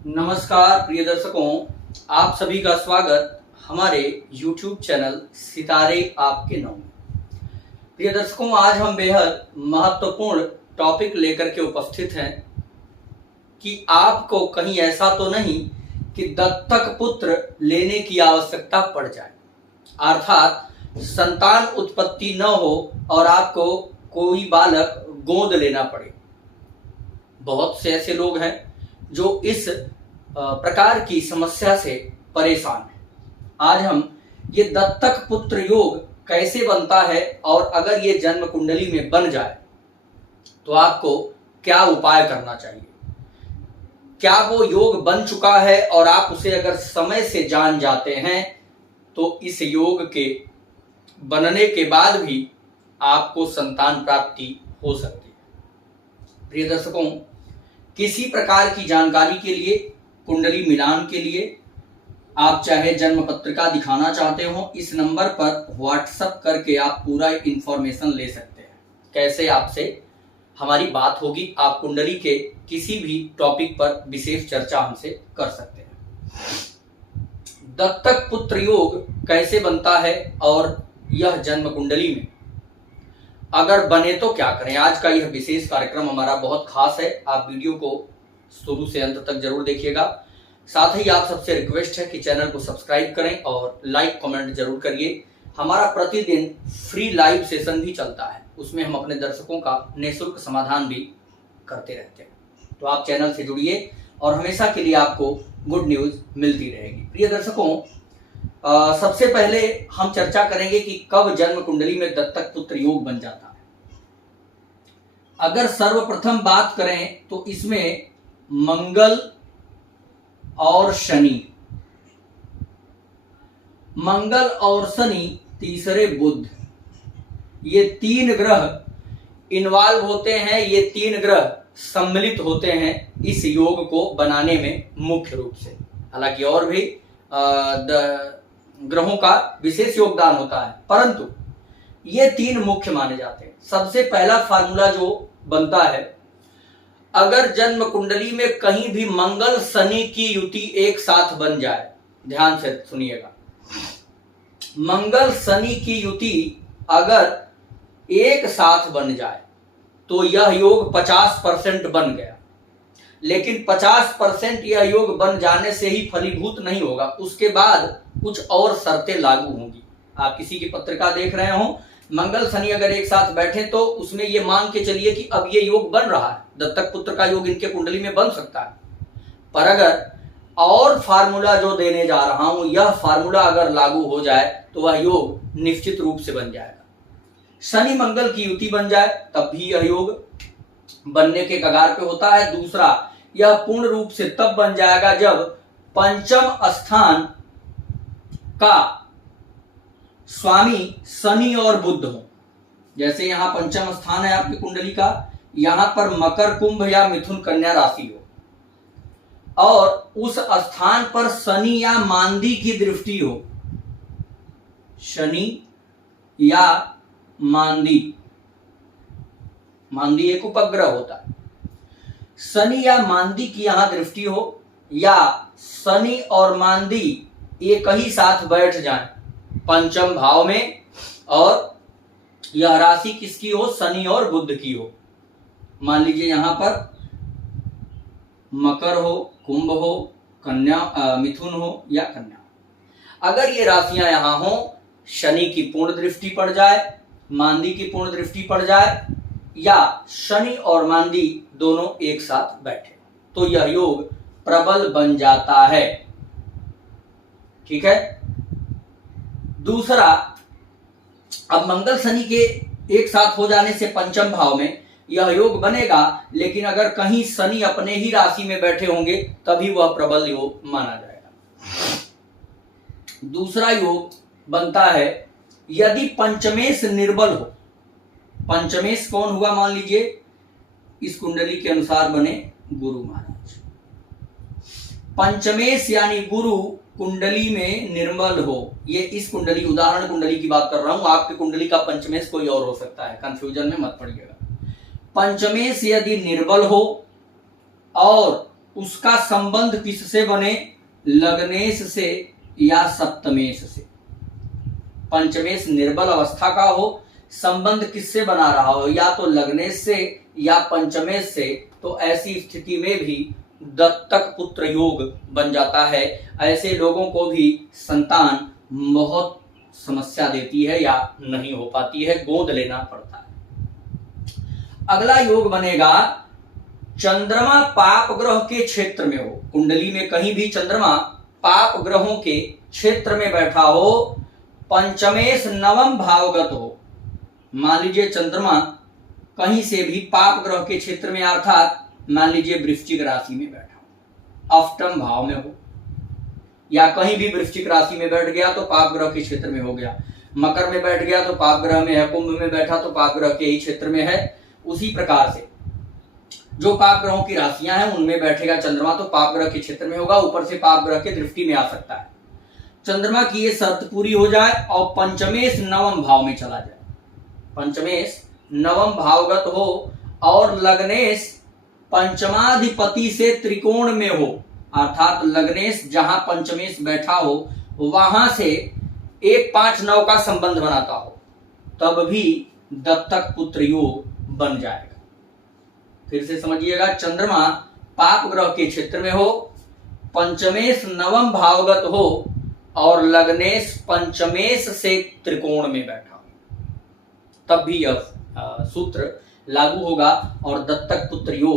नमस्कार प्रिय दर्शकों, आप सभी का स्वागत हमारे YouTube चैनल सितारे आपके नाम में। प्रिय दर्शकों, आज हम बेहद महत्वपूर्ण टॉपिक लेकर के उपस्थित हैं कि आपको कहीं ऐसा तो नहीं कि दत्तक पुत्र लेने की आवश्यकता पड़ जाए, अर्थात संतान उत्पत्ति न हो और आपको कोई बालक गोद लेना पड़े। बहुत से ऐसे लोग हैं जो इस प्रकार की समस्या से परेशान हैं। आज हम ये दत्तक पुत्र योग कैसे बनता है और अगर ये जन्म कुंडली में बन जाए तो आपको क्या उपाय करना चाहिए, क्या वो योग बन चुका है और आप उसे अगर समय से जान जाते हैं तो इस योग के बनने के बाद भी आपको संतान प्राप्ति हो सकती है। प्रिय दर्शकों, किसी प्रकार की जानकारी के लिए, कुंडली मिलान के लिए आप चाहे जन्म पत्रिका दिखाना चाहते हो, इस नंबर पर व्हाट्सएप करके आप पूरा इंफॉर्मेशन ले सकते हैं। कैसे आपसे हमारी बात होगी, आप कुंडली के किसी भी टॉपिक पर विशेष चर्चा हमसे कर सकते हैं। दत्तक पुत्र योग कैसे बनता है और यह जन्म कुंडली में अगर बने तो क्या करें, आज का यह विशेष कार्यक्रम हमारा बहुत खास है। आप वीडियो को शुरू से अंत तक जरूर देखिएगा। साथ ही आप सबसे रिक्वेस्ट है कि चैनल को सब्सक्राइब करें और लाइक कमेंट जरूर करिए। हमारा प्रतिदिन फ्री लाइव सेशन भी चलता है, उसमें हम अपने दर्शकों का निःशुल्क समाधान भी करते रहते हैं। तो आप चैनल से जुड़िए और हमेशा के लिए आपको गुड न्यूज मिलती रहेगी। प्रिय दर्शकों, सबसे पहले हम चर्चा करेंगे कि कब जन्म कुंडली में दत्तक पुत्र योग बन जाता है। अगर सर्वप्रथम बात करें तो इसमें मंगल और शनि, मंगल और शनि, तीसरे बुध, ये तीन ग्रह इन्वॉल्व होते हैं, ये तीन ग्रह सम्मिलित होते हैं इस योग को बनाने में मुख्य रूप से। हालांकि और भी ग्रहों का विशेष योगदान होता है, परंतु ये तीन मुख्य माने जाते हैं। सबसे पहला फार्मूला जो बनता है, अगर जन्म कुंडली में कहीं भी मंगल शनि की युति एक साथ बन जाए, ध्यान से सुनिएगा, मंगल शनि की युति अगर एक साथ बन जाए तो यह योग 50% बन गया। लेकिन 50% यह योग बन जाने से ही फलीभूत नहीं होगा, उसके बाद कुछ और शर्तें लागू होंगी। आप किसी की पत्रिका देख रहे हो, मंगल शनि अगर एक साथ बैठे तो उसमें ये मान के चलिए कि अब ये योग बन रहा है, दत्तक पुत्र का योग इनके कुंडली में बन सकता है। पर अगर और फार्मूला जो देने जा रहा हूं, यह फार्मूला अगर लागू हो जाए तो वह योग निश्चित रूप से बन जाएगा। शनि मंगल की युति बन जाए तब भी यह योग बनने के कगार पे होता है। दूसरा, यह पूर्ण रूप से तब बन जाएगा जब पंचम स्थान का स्वामी शनि और बुध हो। जैसे यहां पंचम स्थान है आपकी कुंडली का, यहां पर मकर, कुंभ या मिथुन, कन्या राशि हो और उस स्थान पर शनि या मांदी की दृष्टि हो, शनि या मांदी, मांदी एक उपग्रह होता है, शनि या मांदी की यहां दृष्टि हो या शनि और मांदी एक ही साथ बैठ जाए पंचम भाव में और यह राशि किसकी हो, शनि और बुध की हो। मान लीजिए यहां पर मकर हो, कुंभ हो, कन्या, मिथुन हो या कन्या। अगर ये राशियां यहां हो, शनि की पूर्ण दृष्टि पड़ जाए, मांदी की पूर्ण दृष्टि पड़ जाए या शनि और मांदी दोनों एक साथ बैठे तो यह योग प्रबल बन जाता है। ठीक है। दूसरा, अब मंगल शनि के एक साथ हो जाने से पंचम भाव में यह योग बनेगा, लेकिन अगर कहीं शनि अपने ही राशि में बैठे होंगे तभी वह प्रबल योग माना जाएगा। दूसरा योग बनता है यदि पंचमेश निर्बल हो। पंचमेश कौन हुआ, मान लीजिए इस कुंडली के अनुसार बने गुरु महाराज। पंचमेश यानी गुरु कुंडली में निर्मल हो, ये इस कुंडली, उदाहरण कुंडली की बात कर रहा हूं, आपकी कुंडली का पंचमेश कोई और हो सकता है, कंफ्यूजन में मत पड़िएगा। पंचमेश यदि निर्बल हो और उसका संबंध किससे बने, लग्नेश से या सप्तमेश से। पंचमेश निर्बल अवस्था का हो, संबंध किससे बना रहा हो, या तो लग्नेश से या पंचमेश से, तो ऐसी स्थिति में भी दत्तक पुत्र योग बन जाता है। ऐसे लोगों को भी संतान बहुत समस्या देती है या नहीं हो पाती है, गोद लेना पड़ता है। अगला योग बनेगा चंद्रमा पाप ग्रह के क्षेत्र में हो, कुंडली में कहीं भी चंद्रमा पाप ग्रहों के क्षेत्र में बैठा हो, पंचमेश नवम भावगत हो। मान लीजिए चंद्रमा कहीं से भी पाप ग्रह के क्षेत्र में, अर्थात मान लीजिए वृश्चिक राशि में बैठा हो, अष्टम भाव में हो, या कहीं भी वृश्चिक राशि में बैठ गया तो पाप ग्रह के क्षेत्र में हो गया, मकर में बैठ गया तो पाप ग्रह में है, कुंभ में बैठा तो पाप ग्रह के ही क्षेत्र में है। उसी प्रकार से जो पाप ग्रहों की राशियां हैं उनमें बैठेगा चंद्रमा तो पाप ग्रह के क्षेत्र में होगा, ऊपर से पाप ग्रह के दृष्टि में आ सकता है। चंद्रमा की ये शर्त पूरी हो जाए और पंचमेश नवम भाव में चला जाए, पंचमेश नवम भावगत हो और लग्नेश पंचमाधिपति से त्रिकोण में हो, अर्थात लग्नेश जहां पंचमेश बैठा हो वहां से 1 5 9 का संबंध बनाता हो, तब भी दत्तक पुत्र योग बन जाएगा। फिर से समझिएगा, चंद्रमा पाप ग्रह के क्षेत्र में हो, पंचमेश नवम भावगत हो और लग्नेश पंचमेश से त्रिकोण में बैठा हो, तब भी यह सूत्र लागू होगा और दत्तक पुत्र योग